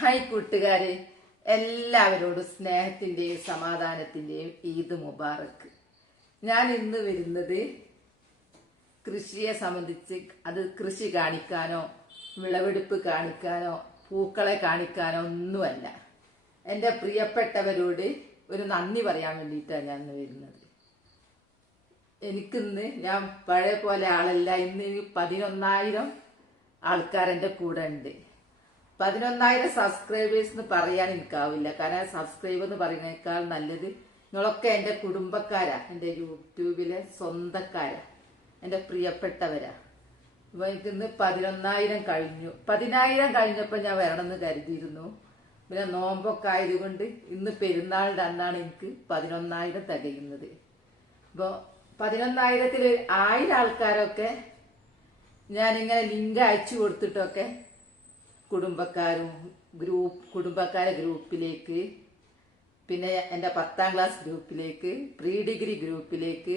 Hi കൂട്ടുകാരെ, എല്ലാവരോടും സ്നേഹത്തിന്റെയും സമാധാനത്തിന്റെയും ഈദ് മുബാറക്ക്. ഞാൻ ഇന്ന് വരുന്നത് കൃഷിയെ സംബന്ധിച്ച്, അത് കൃഷി കാണിക്കാനോ വിളവെടുപ്പ് കാണിക്കാനോ പൂക്കളെ കാണിക്കാനോ ഒന്നുമല്ല. എൻ്റെ പ്രിയപ്പെട്ടവരോട് ഒരു നന്ദി പറയാൻ വേണ്ടിയിട്ടാണ് ഞാൻ ഇന്ന് വരുന്നത്. എനിക്കിന്ന് ഞാൻ പഴയ പോലെ ആളല്ല. ഇന്ന് 11,000 ആൾക്കാർ എൻ്റെ കൂടെ ഉണ്ട്. 11,000 സബ്സ്ക്രൈബേഴ്സ് എന്ന് പറയാൻ എനിക്കാവില്ല. കാരണം സബ്സ്ക്രൈബ് എന്ന് പറയുന്നതിനേക്കാൾ നല്ലത് നിങ്ങളൊക്കെ എൻ്റെ കുടുംബക്കാരാ, എൻ്റെ യൂട്യൂബിലെ സ്വന്തക്കാരാ, എൻ്റെ പ്രിയപ്പെട്ടവരാ. അപ്പൊ എനിക്കിന്ന് 11,000 കഴിഞ്ഞു. 10,000 കഴിഞ്ഞപ്പോൾ ഞാൻ വരണമെന്ന് കരുതിയിരുന്നു. പിന്നെ നോമ്പൊക്കെ ആയതുകൊണ്ട് ഇന്ന് പെരുന്നാളിൻ്റെ അന്നാണ് എനിക്ക് 11,000 തികയുന്നത്. അപ്പോൾ 11,000-ൽ 1000 ആൾക്കാരൊക്കെ ഞാനിങ്ങനെ ലിങ്ക് അയച്ചു കൊടുത്തിട്ടൊക്കെ കുടുംബക്കാരെ ഗ്രൂപ്പിലേക്ക്, പിന്നെ എൻ്റെ 10ാം ക്ലാസ് ഗ്രൂപ്പിലേക്ക്, പ്രീ ഡിഗ്രി ഗ്രൂപ്പിലേക്ക്,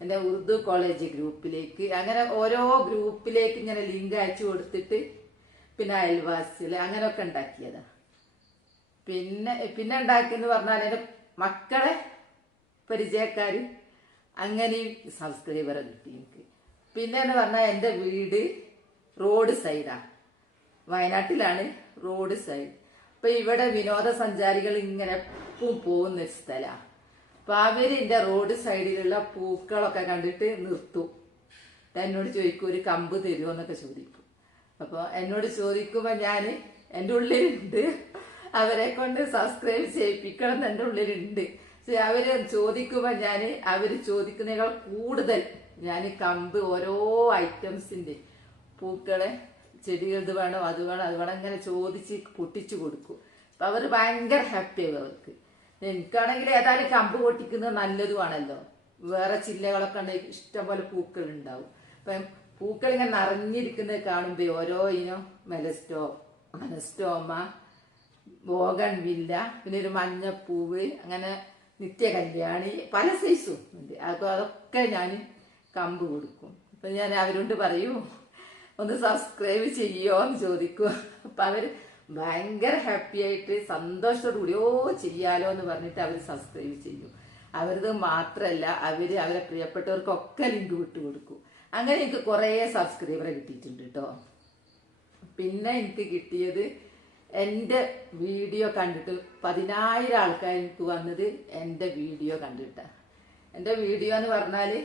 എൻ്റെ ഉറുദു കോളേജ് ഗ്രൂപ്പിലേക്ക്, അങ്ങനെ ഓരോ ഗ്രൂപ്പിലേക്ക് ഇങ്ങനെ ലിങ്ക് അയച്ചു കൊടുത്തിട്ട് പിന്നെ അയൽവാസികൾ അങ്ങനെയൊക്കെ ഉണ്ടാക്കിയതാ. പിന്നെ ഉണ്ടാക്കിയെന്ന് പറഞ്ഞാൽ എൻ്റെ മക്കളെ പരിചയക്കാര് അങ്ങനെയും സബ്സ്ക്രൈബറെ കിട്ടി എനിക്ക്. പിന്നെ എന്ന് പറഞ്ഞാൽ എൻ്റെ വീട് റോഡ് സൈഡാണ്, വയനാട്ടിലാണ്, റോഡ് സൈഡ്. അപ്പൊ ഇവിടെ വിനോദസഞ്ചാരികൾ ഇങ്ങനെ എപ്പം പോകുന്ന ഒരു സ്ഥലമാണ്. അപ്പൊ അവര് എന്റെ റോഡ് സൈഡിലുള്ള പൂക്കളൊക്കെ കണ്ടിട്ട് നിർത്തും. എന്നോട് ചോദിക്കും, ഒരു കമ്പ് തരുമോ എന്നൊക്കെ ചോദിക്കും. അപ്പൊ എന്നോട് ചോദിക്കുമ്പോ ഞാന് എൻ്റെ ഉള്ളിലുണ്ട്, അവരെ കൊണ്ട് സബ്സ്ക്രൈബ് ചെയ്യിപ്പിക്കണം എന്ന് എൻ്റെ ഉള്ളിലുണ്ട്. പക്ഷെ അവര് ചോദിക്കുമ്പോ അവര് ചോദിക്കുന്നതിനേക്കാൾ കൂടുതൽ ഞാൻ കമ്പ് ഓരോ ഐറ്റംസിന്റെ പൂക്കളെ, ചെടികൾ ഇത് വേണം അത് വേണം അത് വേണം അങ്ങനെ ചോദിച്ച് പൊട്ടിച്ചു കൊടുക്കും. അപ്പൊ അവർ ഭയങ്കര ഹാപ്പി ആവും അവർക്ക്. എനിക്കാണെങ്കിൽ ഏതായാലും കമ്പ് പൊട്ടിക്കുന്നത് നല്ലതുമാണല്ലോ. വേറെ ചില്ലകളൊക്കെ ഉണ്ടെങ്കിൽ ഇഷ്ടംപോലെ പൂക്കൾ ഉണ്ടാവും. അപ്പം പൂക്കൾ ഇങ്ങനെ നിറഞ്ഞിരിക്കുന്നത് കാണുമ്പോൾ ഓരോ ഇനം മെലസ്റ്റോമ, ബോഗൺ വില്ല, പിന്നെ ഒരു മഞ്ഞപ്പൂവ്, അങ്ങനെ നിത്യകല്യാണി, പല സൈസും ഉണ്ട്. അപ്പൊ അതൊക്കെ ഞാൻ കമ്പ് കൊടുക്കും. അപ്പൊ ഞാൻ അവരോട് പറയൂ, ഒന്ന് സബ്സ്ക്രൈബ് ചെയ്യോ എന്ന് ചോദിക്കുക. അപ്പൊ അവര് ഭയങ്കര ഹാപ്പി ആയിട്ട് സന്തോഷത്തോടു കൂടി ചെയ്യാലോ എന്ന് പറഞ്ഞിട്ട് അവര് സബ്സ്ക്രൈബ് ചെയ്യും. അവരത് മാത്രല്ല, അവരെ പ്രിയപ്പെട്ടവർക്കൊക്കെ ലിങ്ക് വിട്ടു കൊടുക്കും. അങ്ങനെ എനിക്ക് കുറെ സബ്സ്ക്രൈബറെ കിട്ടിയിട്ടുണ്ട് കേട്ടോ. പിന്നെ എനിക്ക് കിട്ടിയത് എൻ്റെ വീഡിയോ കണ്ടിട്ട് 10,000 ആൾക്കാർ എനിക്ക് വന്നത് എൻ്റെ വീഡിയോ കണ്ടിട്ടാണ്. എൻ്റെ വീഡിയോ എന്ന് പറഞ്ഞാല്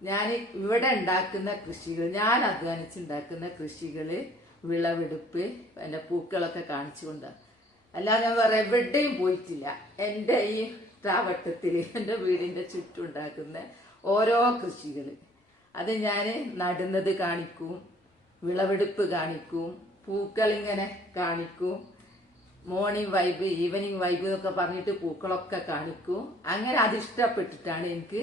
ഞാൻ ഇവിടെ ഉണ്ടാക്കുന്ന കൃഷികൾ, ഞാൻ അധ്വാനിച്ചുണ്ടാക്കുന്ന കൃഷികള്, വിളവെടുപ്പ്, എൻ്റെ പൂക്കളൊക്കെ കാണിച്ചുകൊണ്ടാണ്. അല്ലാതെ ഞാൻ വേറെ എവിടെയും പോയിട്ടില്ല. എൻ്റെ ഈ വട്ടത്തിൽ എൻ്റെ വീടിന്റെ ചുറ്റും ഉണ്ടാക്കുന്ന ഓരോ കൃഷികള് അത് ഞാൻ നടുന്നത് കാണിക്കും, വിളവെടുപ്പ് കാണിക്കും, പൂക്കൾ ഇങ്ങനെ കാണിക്കും, മോർണിംഗ് വൈബ്, ഈവനിങ് വൈബ് എന്നൊക്കെ പറഞ്ഞിട്ട് പൂക്കളൊക്കെ കാണിക്കും. അങ്ങനെ അത് ഇഷ്ടപ്പെട്ടിട്ടാണ് എനിക്ക്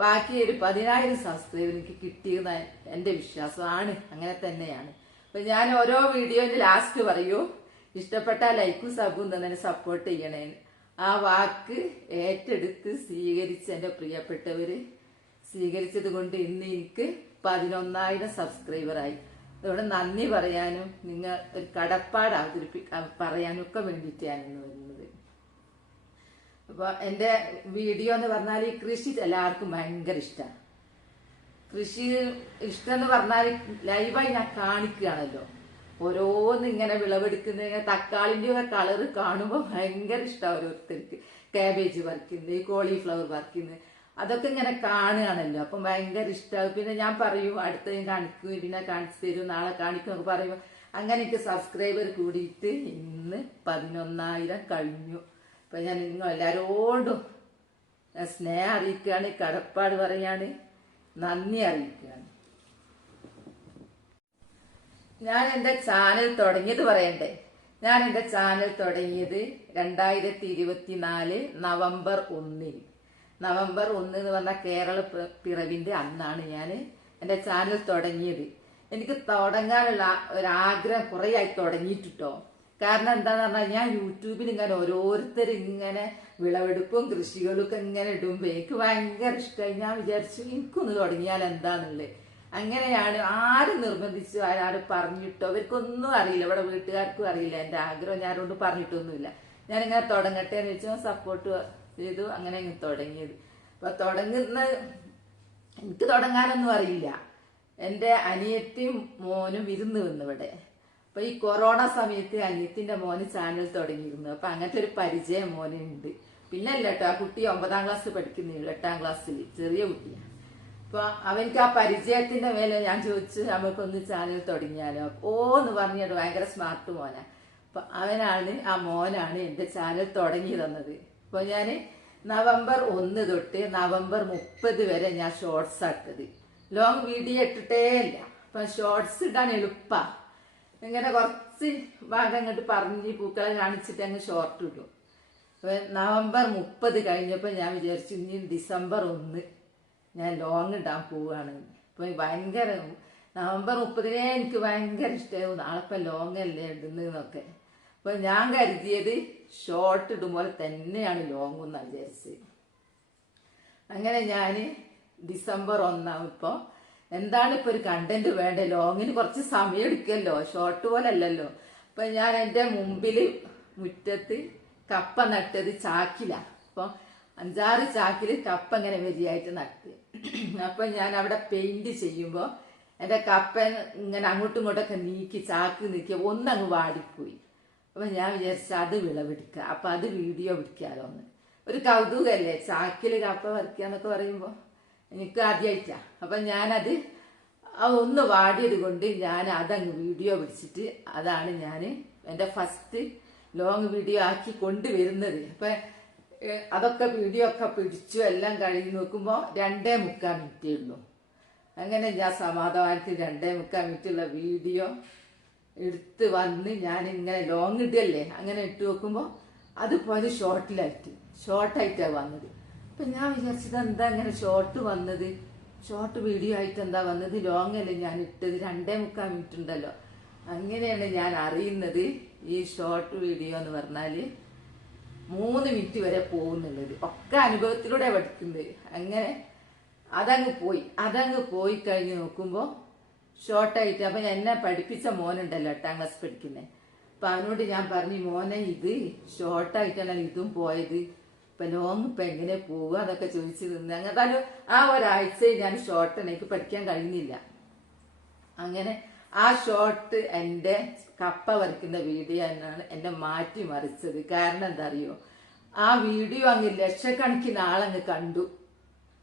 ബാക്കി ഒരു 10,000 സബ്സ്ക്രൈബർ എനിക്ക് കിട്ടിയെന്ന് എൻ്റെ വിശ്വാസമാണ്. അങ്ങനെ തന്നെയാണ്. അപ്പൊ ഞാൻ ഓരോ വീഡിയോന്റെ ലാസ്റ്റ് പറയൂ, ഇഷ്ടപ്പെട്ട ലൈക്കും സബും തന്നെ സപ്പോർട്ട് ചെയ്യണേ. ആ വാക്ക് ഏറ്റെടുത്ത് സ്വീകരിച്ച് എൻ്റെ പ്രിയപ്പെട്ടവര് സ്വീകരിച്ചത് കൊണ്ട് ഇന്ന് എനിക്ക് 11,000 സബ്സ്ക്രൈബറായി. അതുകൊണ്ട് നന്ദി പറയാനും നിങ്ങൾ ഒരു കടപ്പാട് പറയാനും ഒക്കെ വേണ്ടിയിട്ടാണ് ഇന്ന് വരുന്നത്. അപ്പൊ എൻ്റെ വീഡിയോ എന്ന് പറഞ്ഞാൽ ഈ കൃഷി എല്ലാവർക്കും ഭയങ്കര ഇഷ്ടമാണ്. കൃഷി ഇഷ്ടം എന്ന് പറഞ്ഞാൽ ലൈവായി ഞാൻ കാണിക്കുകയാണല്ലോ. ഓരോന്ന് ഇങ്ങനെ വിളവെടുക്കുന്ന തക്കാളിന്റെ ഒക്കെ കളറ് കാണുമ്പോൾ ഭയങ്കര ഇഷ്ടമാണ് ഓരോരുത്തർക്ക്. കാബേജ് പറിക്കുന്നത്, കോളിഫ്ലവർ പറിക്കുന്നത്, അതൊക്കെ ഇങ്ങനെ കാണുകയാണല്ലോ. അപ്പം ഭയങ്കര ഇഷ്ടമാവും. പിന്നെ ഞാൻ പറയും അടുത്ത കാണിക്കും, പിന്നെ കാണിച്ചു തരും, നാളെ കാണിക്കും എന്നൊക്കെ പറയുമ്പോൾ അങ്ങനെ എനിക്ക് സബ്സ്ക്രൈബർ കൂടിയിട്ട് ഇന്ന് 11,000 കഴിഞ്ഞു. അപ്പൊ ഞാൻ നിങ്ങൾ എല്ലാരോടും സ്നേഹം അറിയിക്കുകയാണ്, കടപ്പാട് പറയാണ്, നന്ദി അറിയിക്കുകയാണ്. ഞാൻ എൻ്റെ ചാനൽ തുടങ്ങിയത് പറയണ്ടേ. ഞാൻ എൻ്റെ ചാനൽ തുടങ്ങിയത് 2024 നവംബർ 1. നവംബർ 1 എന്ന് പറഞ്ഞാൽ കേരള പിറവിന്റെ അന്നാണ് ഞാൻ എൻ്റെ ചാനൽ തുടങ്ങിയത്. എനിക്ക് തുടങ്ങാനുള്ള ഒരാഗ്രഹം കുറെ ആയി തുടങ്ങിയിട്ടോ. കാരണം എന്താന്ന് പറഞ്ഞാൽ ഞാൻ യൂട്യൂബിൽ ഇങ്ങനെ ഓരോരുത്തർ ഇങ്ങനെ വിളവെടുപ്പും കൃഷികളും ഒക്കെ ഇങ്ങനെ ഇടുമ്പോ എനിക്ക് ഭയങ്കര ഇഷ്ടമായി. ഞാൻ വിചാരിച്ചു എനിക്കൊന്ന് തുടങ്ങിയാൽ എന്താന്നുള്ളത്. അങ്ങനെയാണ്. ആരും നിർബന്ധിച്ചു, ആരും പറഞ്ഞിട്ടോ, അവർക്കൊന്നും അറിയില്ല, ഇവിടെ വീട്ടുകാർക്കും അറിയില്ല എൻ്റെ ആഗ്രഹം. ഞാൻ ആരോട് പറഞ്ഞിട്ടൊന്നുമില്ല. ഞാനിങ്ങനെ തുടങ്ങട്ടെ എന്ന് വെച്ചാൽ സപ്പോർട്ട് ചെയ്തു. അങ്ങനെ ഇങ്ങനെ തുടങ്ങിയത്. അപ്പൊ എനിക്ക് തുടങ്ങാനൊന്നും അറിയില്ല. എൻ്റെ അനിയത്തിയും മോനും വിരുന്ന് വന്നു ഇവിടെ. അപ്പൊ ഈ കൊറോണ സമയത്ത് അനിയത്തിന്റെ മോന് ചാനൽ തുടങ്ങിയിരുന്നു. അപ്പൊ അങ്ങനത്തെ ഒരു പരിചയം മോനുണ്ട്. പിന്നെ അല്ല കേട്ടോ, ആ കുട്ടി 9ാം ക്ലാസ് പഠിക്കുന്നുള്ളൂ, 8ാം ക്ലാസ്സിൽ, ചെറിയ കുട്ടിയാണ്. അപ്പൊ അവനക്ക് ആ പരിചയത്തിന്റെ മേലെ ഞാൻ ചോദിച്ചു നമുക്കൊന്ന് ചാനൽ തുടങ്ങിയാലോ. എന്ന് പറഞ്ഞിട്ട് ഭയങ്കര സ്മാർട്ട് മോനാ. അപ്പൊ ആ മോനാണ് എന്റെ ചാനൽ തുടങ്ങി തന്നത്. അപ്പൊ ഞാന് നവംബർ 1 തൊട്ട് നവംബർ 30 വരെ ഞാൻ ഷോർട്സ് ആട്ടത്. ലോങ് വീഡിയോ ഇട്ടിട്ടേ ഇല്ല. അപ്പൊ ഷോർട്സ് ഇടാൻ എളുപ്പാ. ഇങ്ങനെ കുറച്ച് ഭാഗം അങ്ങോട്ട് പറഞ്ഞ് പൂക്കളെ കാണിച്ചിട്ട് അങ്ങ് ഷോർട്ട് ഇടും. അപ്പൊ നവംബർ 30 കഴിഞ്ഞപ്പോ ഞാൻ വിചാരിച്ചു ഇനി ഡിസംബർ 1 ഞാൻ ലോങ് ഇടാൻ പോവുകയാണ്. അപ്പൊ ഭയങ്കര നവംബർ 30 എനിക്ക് ഭയങ്കര ഇഷ്ടമാവും. നാളെപ്പോ ലോങ് അല്ലേ ഇടുന്നതൊക്കെ. അപ്പൊ ഞാൻ കരുതിയത് ഷോർട്ട് ഇടുമ്പോൾ തന്നെയാണ് ലോങ് എന്ന് വിചാരിച്ചത്. അങ്ങനെ ഞാന് ഡിസംബർ 1 ഇപ്പൊ എന്താണ് ഇപ്പൊ ഒരു കണ്ടന്റ് വേണ്ട, ലോങ്ങിന് കുറച്ച് സമയം എടുക്കല്ലോ, ഷോർട്ട് പോലെ അല്ലല്ലോ. അപ്പൊ ഞാൻ എൻ്റെ മുമ്പില് മുറ്റത്ത് കപ്പ നട്ടത് ചാക്കില. അപ്പൊ 5-6 ചാക്കില് കപ്പ ഇങ്ങനെ വരിയായിട്ട് നട്ട്. അപ്പൊ ഞാൻ അവിടെ പെയിന്റ് ചെയ്യുമ്പോ എന്റെ കപ്പ ഇങ്ങനെ അങ്ങോട്ടും ഇങ്ങോട്ടൊക്കെ നീക്കി ചാക്ക് നീക്കി ഒന്നങ്ങ് വാടിപ്പോയി. അപ്പൊ ഞാൻ വിചാരിച്ചു അത് വിളവെടുക്ക, അപ്പൊ അത് വീഡിയോ പിടിക്കാലോ എന്ന്. ഒരു കൗതുകല്ലേ ചാക്കില് കപ്പ വരയ്ക്കാന്നൊക്കെ പറയുമ്പോ, എനിക്ക് ആദ്യമായിട്ടാ. അപ്പൊ ഞാനത് ഒന്ന് വാടിയത് കൊണ്ട് ഞാൻ അതങ്ങ് വീഡിയോ പിടിച്ചിട്ട് അതാണ് ഞാൻ എൻ്റെ ഫസ്റ്റ് ലോങ് വീഡിയോ ആക്കി കൊണ്ടുവരുന്നത്. അപ്പൊ അതൊക്കെ വീഡിയോ ഒക്കെ പിടിച്ചു എല്ലാം കഴിഞ്ഞ് നോക്കുമ്പോ 2.75 മിനിറ്റേ ഉള്ളൂ. അങ്ങനെ ഞാൻ സമാധാനത്തിൽ 2.75 മിനിറ്റുള്ള വീഡിയോ എടുത്ത് വന്ന് ഞാൻ ഇങ്ങനെ ലോങ് ഇടല്ലേ അങ്ങനെ ഇട്ട് നോക്കുമ്പോ അതുപോലെ ഷോർട്ടായിട്ടാണ് വന്നത്. അപ്പൊ ഞാൻ വിചാരിച്ചത് എന്താ ഇങ്ങനെ ഷോർട്ട് വന്നത്, ഷോർട്ട് വീഡിയോ ആയിട്ട് എന്താ വന്നത്, ലോങ് അല്ലേ ഞാൻ ഇട്ടത്, 2.75 മിനിറ്റ് ഉണ്ടല്ലോ. അങ്ങനെയാണ് ഞാൻ അറിയുന്നത് ഈ ഷോർട്ട് വീഡിയോ എന്ന് പറഞ്ഞാല് 3 മിനിറ്റ് വരെ പോകുന്നുള്ളത്. ഒക്കെ അനുഭവത്തിലൂടെ പഠിക്കുന്നത്. അങ്ങനെ അതങ്ങ് പോയി കഴിഞ്ഞ് നോക്കുമ്പോ ഷോർട്ടായിട്ട്. അപ്പൊ എന്നെ പഠിപ്പിച്ച മോനുണ്ടല്ലോ 8ാം ക്ലാസ് പഠിക്കുന്നത്. അപ്പൊ അവനോട് ഞാൻ പറഞ്ഞു, മോനെ ഇത് ഷോർട്ടായിട്ടാണ് ഇതും പോയത്, ഇപ്പൊ ലോങ് ഇപ്പൊ എങ്ങനെ പോവുക എന്നൊക്കെ ചോദിച്ചു നിന്ന്. അങ്ങനെ ആ ഒരാഴ്ചയിൽ ഞാൻ ഷോർട്ട് എനിക്ക് പഠിക്കാൻ കഴിയുന്നില്ല. അങ്ങനെ ആ ഷോർട്ട് എന്റെ കപ്പ വരയ്ക്കുന്ന വീഡിയോ എന്നാണ് എന്നെ മാറ്റി മറിച്ചത്. കാരണം എന്താ അറിയോ, ആ വീഡിയോ അങ്ങ് ലക്ഷക്കണക്കിന് ആളങ്ങ്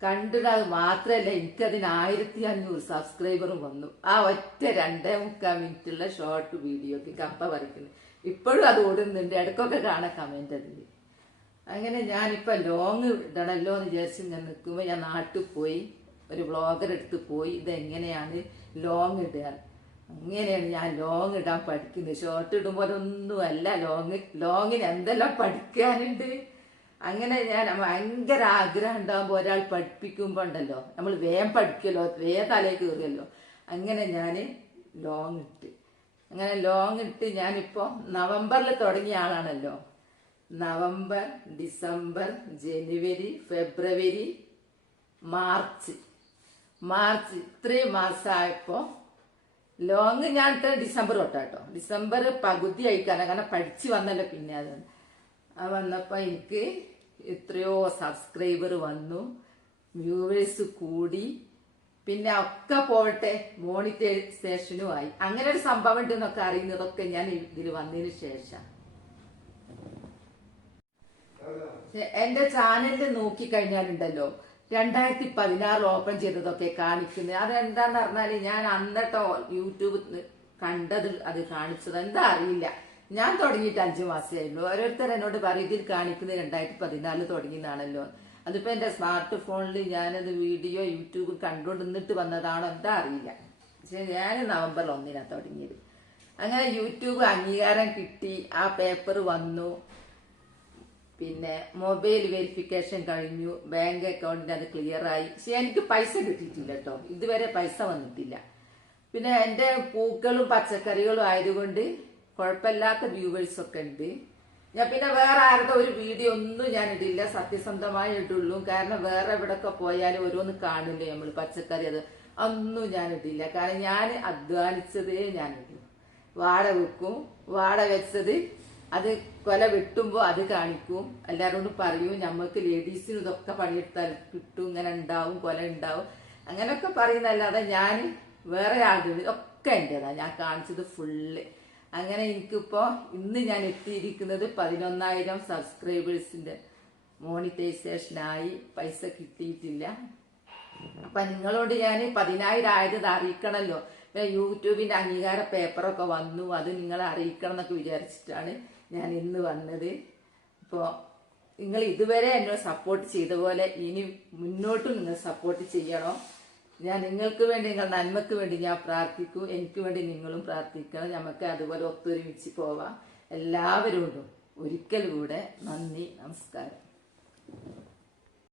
കണ്ടിട്ട് അത് മാത്രല്ല എനിക്കതിന് 1500 സബ്സ്ക്രൈബറും വന്നു. ആ ഒറ്റ 2.75 മിനിറ്റുള്ള ഷോർട്ട് വീഡിയോക്ക് കപ്പ വരയ്ക്കുന്നു. ഇപ്പോഴും അത് ഓടുന്നുണ്ട്, ഇടയ്ക്കൊക്കെ കാണാൻ കമന്റ് അതില്. അങ്ങനെ ഞാനിപ്പോ ലോങ് ഇടണല്ലോ എന്ന് വിചാരിച്ച് ഞാൻ നിൽക്കുമ്പോ ഞാൻ നാട്ടിൽ പോയി ഒരു വ്ളോഗർ എടുത്ത് പോയി ഇതെങ്ങനെയാണ് ലോങ് ഇടുക, അങ്ങനെയാണ് ഞാൻ ലോങ് ഇടാൻ പഠിക്കുന്നത്. ഷോർട്ട് ഇടുമ്പോൾ ഒന്നും അല്ല ലോങ്ങിന് എന്തെല്ലാം പഠിക്കാനുണ്ട്. അങ്ങനെ ഞാൻ ഭയങ്കര ആഗ്രഹം ഉണ്ടാകുമ്പോ ഒരാൾ പഠിപ്പിക്കുമ്പോ ഉണ്ടല്ലോ നമ്മൾ വേഗം പഠിക്കല്ലോ, വേഗം തലയിൽ കയറിയല്ലോ. അങ്ങനെ ഞാന് ലോങ് ഇട്ട് ഞാനിപ്പോ നവംബറിൽ തുടങ്ങിയ ആളാണല്ലോ. നവംബർ, ഡിസംബർ, ജനുവരി, ഫെബ്രുവരി, മാർച്ച് ഇത്രയും മാസമായപ്പോ ലോങ് ഞാൻ ഡിസംബർ തൊട്ടാട്ടോ. ഡിസംബർ പകുതി ആയിക്കാണ്, കാരണം പഠിച്ചു വന്നല്ലോ. പിന്നെ അത് വന്നപ്പോ എനിക്ക് എത്രയോ സബ്സ്ക്രൈബർ വന്നു, വ്യൂവേഴ്സ് കൂടി, പിന്നെ ഒക്കെ പോവട്ടെ മോണിറ്റൈസേഷനും ആയി. അങ്ങനെ ഒരു സംഭവം ഉണ്ടെന്നൊക്കെ അറിയുന്നതൊക്കെ ഞാൻ ഇതിൽ വന്നതിന് ശേഷം. എന്റെ ചാനലിൽ നോക്കിക്കഴിഞ്ഞാലുണ്ടല്ലോ 2016 ഓപ്പൺ ചെയ്തതൊക്കെ കാണിക്കുന്നത്. അതെന്താന്ന് പറഞ്ഞാല് ഞാൻ അന്നട്ടോ യൂട്യൂബ് കണ്ടത് അത് കാണിച്ചത് എന്താ അറിയില്ല. ഞാൻ തുടങ്ങിയിട്ട് 5 മാസമേ ഉള്ളൂ. ഓരോരുത്തർ എന്നോട് പറയും ഇതിൽ കാണിക്കുന്നത് 2014 തുടങ്ങിയതാണല്ലോ. അതിപ്പോ എന്റെ സ്മാർട്ട് ഫോണിൽ ഞാനത് വീഡിയോ യൂട്യൂബ് കണ്ടുകൊണ്ടിട്ട് വന്നതാണോ എന്താ അറിയില്ല. പക്ഷെ ഞാൻ നവംബർ 1 തുടങ്ങിയത്. അങ്ങനെ യൂട്യൂബ് അംഗീകാരം കിട്ടി, ആ പേപ്പർ വന്നു, പിന്നെ മൊബൈൽ വെരിഫിക്കേഷൻ കഴിഞ്ഞു, ബാങ്ക് അക്കൗണ്ടിന് അത് ക്ലിയർ ആയി. പക്ഷെ എനിക്ക് പൈസ കിട്ടിയിട്ടില്ല കേട്ടോ, ഇതുവരെ പൈസ വന്നിട്ടില്ല. പിന്നെ എന്റെ പൂക്കളും പച്ചക്കറികളും ആയതുകൊണ്ട് കുഴപ്പമില്ലാത്ത വ്യൂവേഴ്സ് ഒക്കെ ഉണ്ട്. ഞാൻ പിന്നെ വേറെ ആരുടെ ഒരു വീഡിയോ ഒന്നും ഞാൻ ഇടില്ല, സത്യസന്ധമായി ഇടുള്ളൂ. കാരണം വേറെ എവിടെയൊക്കെ പോയാലും ഓരോന്ന് കാണില്ലേ നമ്മൾ പച്ചക്കറി, ഒന്നും ഞാനിട്ടില്ല. കാരണം ഞാൻ അധ്വാനിച്ചതേ ഞാനിട്ടു. വാഴ വെക്കും, വാഴ വെച്ചത് അത് കൊല വെട്ടുമ്പോൾ അത് കാണിക്കും. എല്ലാവരോടും പറയും നമ്മൾക്ക് ലേഡീസിന് ഇതൊക്കെ പണിയെടുത്താൽ കിട്ടും, ഇങ്ങനെ ഉണ്ടാവും, കൊല ഉണ്ടാവും, അങ്ങനെയൊക്കെ പറയുന്നല്ലാതെ ഞാൻ വേറെ ആളുകൾ ഒക്കെ എൻ്റെതാ ഞാൻ കാണിച്ചത് ഫുള്ള്. അങ്ങനെ എനിക്കിപ്പോ ഇന്ന് ഞാൻ എത്തിയിരിക്കുന്നത് 11,000 സബ്സ്ക്രൈബേഴ്സിന്റെ മോണിറ്റൈസേഷനായി. പൈസ കിട്ടിയിട്ടില്ല. അപ്പൊ നിങ്ങളോട് ഞാൻ 10,000 ആയത് അറിയിക്കണല്ലോ. യൂട്യൂബിന്റെ അംഗീകാര പേപ്പറൊക്കെ വന്നു, അത് നിങ്ങളെ അറിയിക്കണം എന്നൊക്കെ വിചാരിച്ചിട്ടാണ് ഞാൻ ഇന്ന് വന്നത്. അപ്പോൾ നിങ്ങൾ ഇതുവരെ എന്നോട് സപ്പോർട്ട് ചെയ്ത പോലെ ഇനി മുന്നോട്ടും നിങ്ങൾ സപ്പോർട്ട് ചെയ്യണം. ഞാൻ നിങ്ങൾക്ക് വേണ്ടി, നിങ്ങൾ നന്മക്ക് വേണ്ടി ഞാൻ പ്രാർത്ഥിക്കും. എനിക്ക് വേണ്ടി നിങ്ങളും പ്രാർത്ഥിക്കണം. നമുക്ക് അതുപോലെ ഒത്തൊരുമിച്ച് പോവാം. എല്ലാവരോടും ഒരിക്കൽ കൂടെ നന്ദി, നമസ്കാരം.